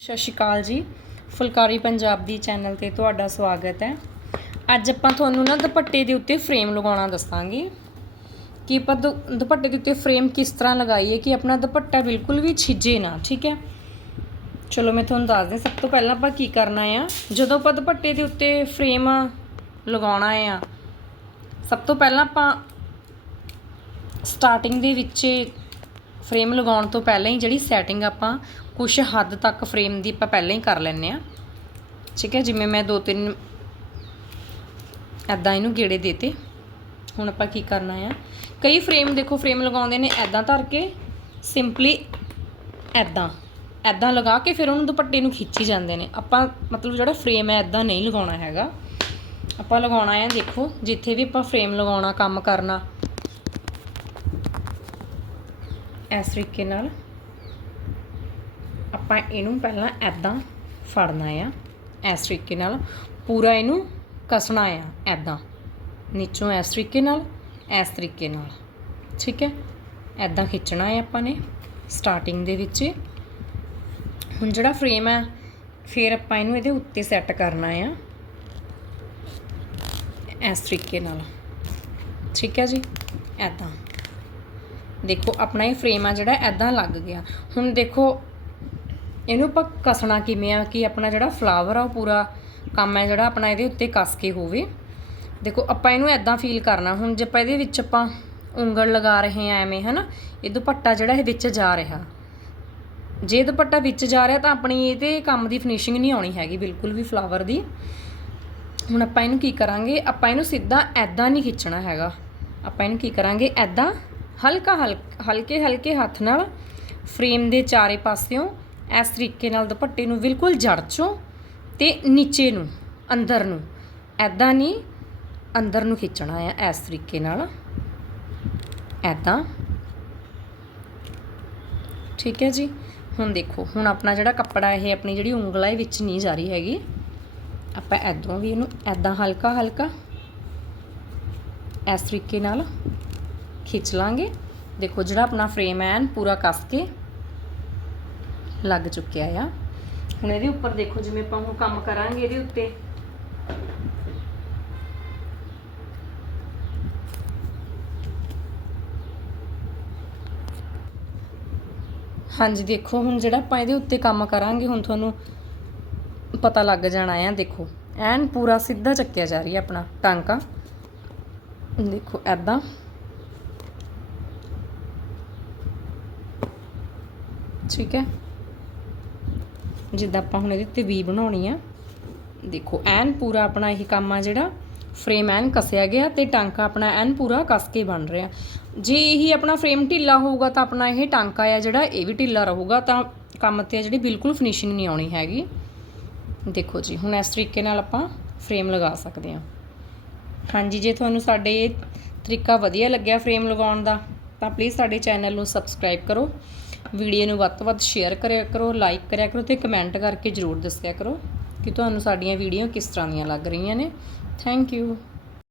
ਸਤਿ ਸ਼੍ਰੀ ਅਕਾਲ ਜੀ। ਫੁਲਕਾਰੀ ਪੰਜਾਬ ਦੀ ਚੈਨਲ ਤੇ ਤੁਹਾਡਾ ਸਵਾਗਤ ਹੈ। ਅੱਜ ਆਪਾਂ ਤੁਹਾਨੂੰ ਨਾ ਦੁਪੱਟੇ ਦੇ ਉੱਤੇ ਫਰੇਮ ਲਗਾਉਣਾ ਦੱਸਾਂਗੇ। ਕਿ ਆਪਾਂ ਦੁ- ਦੁਪੱਟੇ ਦੇ ਉੱਤੇ ਫਰੇਮ ਕਿਸ ਤਰ੍ਹਾਂ ਲਗਾਈਏ ਕਿ ਆਪਣਾ ਦੁਪੱਟਾ ਬਿਲਕੁਲ ਵੀ ਛਿੱਜੇ ਨਾ, ਠੀਕ ਹੈ? ਚਲੋ ਮੈਂ ਤੁਹਾਨੂੰ ਦੱਸ ਦਿਆਂ, ਸਭ ਤੋਂ ਪਹਿਲਾਂ ਆਪਾਂ ਕੀ ਕਰਨਾ ਆ? ਜਦੋਂ ਆਪਾਂ ਦੁਪੱਟੇ ਦੇ ਉੱਤੇ ਫਰੇਮ ਲਗਾਉਣਾ ਆ, ਸਭ ਤੋਂ ਪਹਿਲਾਂ ਆਪਾਂ ਸਟਾਰਟਿੰਗ ਦੇ ਵਿੱਚ ਫਰੇਮ ਲਗਾਉਣ ਤੋਂ ਪਹਿਲਾਂ ਹੀ ਜਿਹੜੀ ਸੈਟਿੰਗ ਆਪਾਂ ਕੁਝ ਹੱਦ ਤੱਕ ਫਰੇਮ ਦੀ ਆਪਾਂ ਪਹਿਲਾਂ ਹੀ ਕਰ ਲੈਂਦੇ ਆ ਠੀਕ ਹੈ, ਜਿਵੇਂ ਮੈਂ ਦੋ ਤਿੰਨ ਐਦਾਂ ਇਹਨੂੰ ਗੇੜੇ ਦੇਤੇ। ਹੁਣ ਆਪਾਂ ਕੀ ਕਰਨਾ ਆ? ਕਈ ਫਰੇਮ ਦੇਖੋ ਫਰੇਮ ਲਗਾਉਂਦੇ ਨੇ ਐਦਾਂ ਧਰ ਕੇ ਸਿੰਪਲੀ ਐਦਾਂ ਐਦਾਂ ਲਗਾ ਕੇ ਫਿਰ ਉਹਨੂੰ ਦੁਪੱਟੇ ਨੂੰ ਖਿੱਚੀ ਜਾਂਦੇ ਨੇ। ਆਪਾਂ ਮਤਲਬ ਜਿਹੜਾ ਫਰੇਮ ਹੈ ਐਦਾਂ ਨਹੀਂ ਲਗਾਉਣਾ ਹੈਗਾ। ਆਪਾਂ ਲਗਾਉਣਾ ਹੈ ਦੇਖੋ, ਜਿੱਥੇ ਵੀ ਆਪਾਂ ਫਰੇਮ ਲਗਾਉਣਾ, ਕੰਮ ਕਰਨਾ ਇਸ ਤਰੀਕੇ ਨਾਲ ਆਪਾਂ ਇਹਨੂੰ ਪਹਿਲਾਂ ਐਦਾਂ ਫੜਨਾ ਆ। ਇਸ ਤਰੀਕੇ ਨਾਲ ਪੂਰਾ ਇਹਨੂੰ ਕਸਣਾ ਆ ਐਦਾਂ ਨੀਚੋਂ ਇਸ ਤਰੀਕੇ ਨਾਲ, ਇਸ ਤਰੀਕੇ ਨਾਲ। ਠੀਕ ਹੈ? ਐਦਾਂ ਖਿੱਚਣਾ ਹੈ ਆਪਾਂ ਨੇ ਸਟਾਰਟਿੰਗ ਦੇ ਵਿੱਚ। ਹੁਣ ਜਿਹੜਾ ਫਰੇਮ ਹੈ ਫਿਰ ਆਪਾਂ ਇਹਨੂੰ ਇਹਦੇ ਉੱਤੇ ਸੈੱਟ ਕਰਨਾ ਆ। ਇਸ ਤਰੀਕੇ ਨਾਲ। ਠੀਕ ਹੈ ਜੀ? ਐਦਾਂ ਦੇਖੋ, ਆਪਣਾ ਇਹ ਫਰੇਮ ਆ ਜਿਹੜਾ ਐਦਾਂ ਲੱਗ ਗਿਆ। ਹੁਣ ਦੇਖੋ, ਇਹਨੂੰ ਆਪਾਂ ਕਸਣਾ ਕਿਵੇਂ ਆ ਕਿ ਆਪਣਾ ਜਿਹੜਾ ਫਲਾਵਰ ਆ, ਉਹ ਪੂਰਾ ਕੰਮ ਹੈ ਜਿਹੜਾ ਆਪਣਾ ਇਹਦੇ ਉੱਤੇ ਕੱਸ ਕੇ ਹੋਵੇ। ਦੇਖੋ, ਆਪਾਂ ਇਹਨੂੰ ਐਦਾਂ ਫੀਲ ਕਰਨਾ। ਹੁਣ ਜੇ ਆਪਾਂ ਇਹਦੇ ਵਿੱਚ ਆਪਾਂ ਉਂਗਲ ਲਗਾ ਰਹੇ ਆ ਐਵੇਂ, ਹਨਾ, ਇਹ ਦੁਪੱਟਾ ਜਿਹੜਾ ਇਹ ਵਿੱਚ ਜਾ ਰਿਹਾ। ਜੇ ਦੁਪੱਟਾ ਵਿੱਚ ਜਾ ਰਿਹਾ ਤਾਂ ਆਪਣੀ ਇਹਦੇ ਕੰਮ ਦੀ ਫਿਨਿਸ਼ਿੰਗ ਨਹੀਂ ਆਉਣੀ ਹੈਗੀ, ਬਿਲਕੁਲ ਵੀ ਫਲਾਵਰ ਦੀ। ਹੁਣ ਆਪਾਂ ਇਹਨੂੰ ਕੀ ਕਰਾਂਗੇ? ਆਪਾਂ ਇਹਨੂੰ ਸਿੱਧਾ ਐਦਾਂ ਨਹੀਂ ਖਿੱਚਣਾ ਹੈਗਾ। ਆਪਾਂ ਇਹਨੂੰ ਕੀ ਕਰਾਂਗੇ? ਐਦਾਂ ਹਲਕਾ ਹਲਕੇ ਹਲਕੇ ਹੱਥ ਨਾਲ ਫਰੇਮ ਦੇ ਚਾਰੇ ਪਾਸਿਓਂ ਇਸ ਤਰੀਕੇ ਨਾਲ ਦੁਪੱਟੇ ਨੂੰ ਬਿਲਕੁਲ ਜੜ ਚੋਂ ਤੇ ਨੀਚੇ ਨੂੰ, ਅੰਦਰ ਨੂੰ ਐਦਾਂ ਨਹੀਂ, ਅੰਦਰ ਨੂੰ ਖਿੱਚਣਾ ਆ ਇਸ ਤਰੀਕੇ ਨਾਲ। ਐਦਾਂ ਠੀਕ ਹੈ ਜੀ। ਹੁਣ ਦੇਖੋ, ਹੁਣ ਆਪਣਾ ਜਿਹੜਾ ਕੱਪੜਾ ਇਹ ਆਪਣੀ ਜਿਹੜੀ ਉਂਗਲ ਹੈ ਵਿੱਚ ਨਹੀਂ ਜਾ ਰਹੀ ਹੈਗੀ। ਆਪਾਂ ਐਦੋਂ ਵੀ ਇਹਨੂੰ ਐਦਾਂ ਹਲਕਾ ਹਲਕਾ ਇਸ ਤਰੀਕੇ ਨਾਲ ਖਿੱਚ ਲਾਂਗੇ। ਦੇਖੋ ਜਿਹੜਾ ਆਪਣਾ ਫਰੇਮ ਹੈ ਐਨ ਪੂਰਾ ਕੱਸ ਕੇ ਲੱਗ ਚੁੱਕਿਆ ਆ। ਹੁਣ ਇਹਦੇ ਉੱਪਰ ਦੇਖੋ ਜਿਵੇਂ ਆਪਾਂ ਹੁਣ ਕੰਮ ਕਰਾਂਗੇ ਇਹਦੇ ਉੱਤੇ। ਹਾਂਜੀ, ਦੇਖੋ ਹੁਣ ਜਿਹੜਾ ਆਪਾਂ ਇਹਦੇ ਉੱਤੇ ਕੰਮ ਕਰਾਂਗੇ, ਹੁਣ ਤੁਹਾਨੂੰ ਪਤਾ ਲੱਗ ਜਾਣਾ ਆ, ਦੇਖੋ। ਐਨ ਪੂਰਾ ਸਿੱਧਾ ਚੱਕਿਆ ਜਾ ਰਹੀ ਹੈ ਆਪਣਾ ਟਾਂਕਾ। ਦੇਖੋ ਐਦਾਂ ਠੀਕ ਹੈ। ਜਿੱਦਾਂ ਆਪਾਂ ਹੁਣ ਇਹਦੇ ਉੱਤੇ ਵੀ ਬਣਾਉਣੀ ਆ। ਦੇਖੋ, ਐਨ ਪੂਰਾ ਆਪਣਾ ਇਹ ਕੰਮ ਆ ਜਿਹੜਾ। ਫਰੇਮ ਐਨ ਕਸਿਆ ਗਿਆ ਤੇ ਟਾਂਕਾ ਆਪਣਾ ਐਨ ਪੂਰਾ ਕਸ ਕੇ ਬਣ ਰਿਹਾ। ਜੇ ਇਹੀ ਆਪਣਾ ਫਰੇਮ ਢਿੱਲਾ ਹੋਊਗਾ ਤਾਂ ਆਪਣਾ ਇਹ ਟਾਂਕਾ ਆ ਜਿਹੜਾ, ਇਹ ਵੀ ਢਿੱਲਾ ਰਹੂਗਾ। ਤਾਂ ਕੰਮ ਤੇ ਜਿਹੜੀ ਬਿਲਕੁਲ ਫਿਨਿਸ਼ਿੰਗ ਨਹੀਂ ਆਉਣੀ ਹੈਗੀ। ਦੇਖੋ ਜੀ, ਹੁਣ ਇਸ ਤਰੀਕੇ ਨਾਲ ਆਪਾਂ ਫਰੇਮ ਲਗਾ ਸਕਦੇ ਹਾਂ। ਹਾਂਜੀ, ਜੇ ਤੁਹਾਨੂੰ ਸਾਡੇ ਇਹ ਤਰੀਕਾ ਵਧੀਆ ਲੱਗਿਆ ਫਰੇਮ ਲਗਾਉਣ ਦਾ, ਤਾਂ ਪਲੀਜ਼ ਸਾਡੇ ਚੈਨਲ ਨੂੰ ਸਬਸਕ੍ਰਾਈਬ ਕਰੋ। ਵੀਡੀਓ ਨੂੰ ਵੱਧ ਤੋਂ ਵੱਧ ਸ਼ੇਅਰ ਕਰਿਆ ਕਰੋ ਲਾਈਕ ਕਰਿਆ ਕਰੋ ਤੇ ਕਮੈਂਟ ਕਰਕੇ ਜਰੂਰ ਦੱਸਿਆ ਕਰੋ ਕਿ ਤੁਹਾਨੂੰ ਸਾਡੀਆਂ ਵੀਡੀਓ ਕਿਸ ਤਰ੍ਹਾਂ ਦੀਆਂ ਲੱਗ ਰਹੀਆਂ ਨੇ। Thank you